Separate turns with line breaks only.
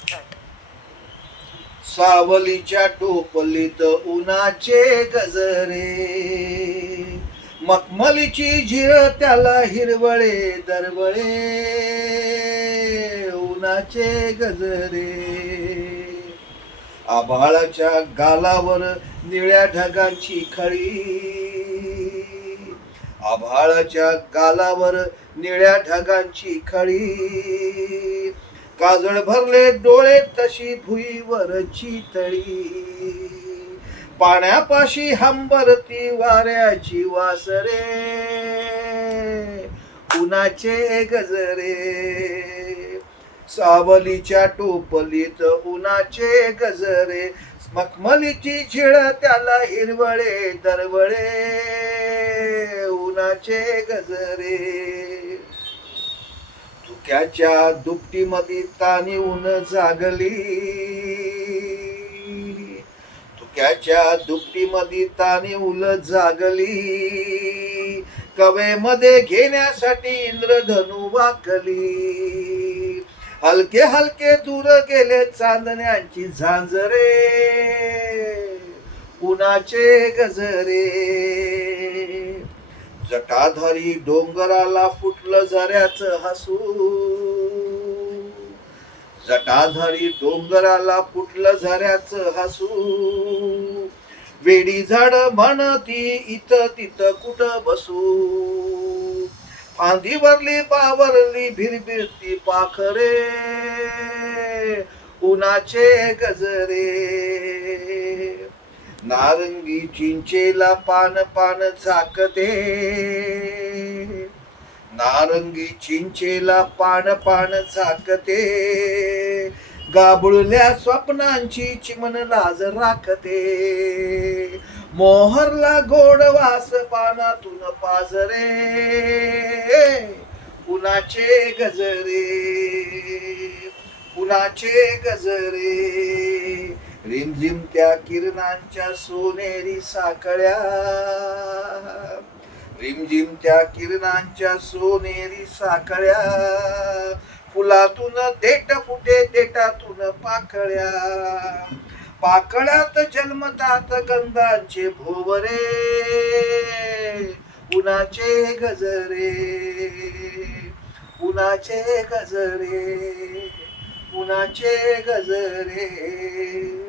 असतात.
सावलीच्या टोपलीत उन्हाचे गजरे मखमलीची झिर त्याला हिरवळे दरवळे उन्हाचे गजरे. आभाळाच्या गालावर निळ्या ढगांची खळी आभाळाच्या गालावर निळ्या ढगांची खळी काजळ भरले डोळे तशी भुईवरची तळी. पाण्यापाशी हंबरती वाऱ्याची वासरे. उन्हाचे गजरे. सावलीच्या टोपलीत उन्हाचे गजरे. मखमलीची झिळ त्याला हिरवळे दरवळे. उन्हाचे गजरे. धुक्याच्या दुपटीमध्ये तानी ऊन जागली. धुक्याच्या दुपटीमध्ये तानी उल जागली. कवेमध्ये घेण्यासाठी इंद्रधनु वाकली. हलके हलके दूर गेले चांदण्यांची झांजरे. उन्हाचे गजरे? जटाधारी डोंगराला फुटलं झऱ्याचं हसू जटाधारी डोंगराला फुटलं झऱ्याचं हसू वेडी झाड म्हणती इथं तिथं कुठं बसू फांदीवरली पावरली भिरभिरती पाखरे. उन्हाचे गजरे नारंगी चिंचेला पान पान झाकते नारंगी चिंचेला पान पान झाकते गाबुळल्या स्वप्नांची चिमन लाज राखते. मोहरला गोड वास पानातून पाजरे. उन्हाचे गजरे उन्हाचे गजरे. रिमझिम त्या किरणांच्या सोनेरी साकळ्या रिमझिम त्या किरणांच्या सोनेरी साकळ्या फुलातून देट फुटे देटातून पाकळ्या पाकळ्यात जन्मतात गंधांचे भोवरे. उन्हाचे गजरे. उन्हाचे गजरे. उन्हाचे गजरे.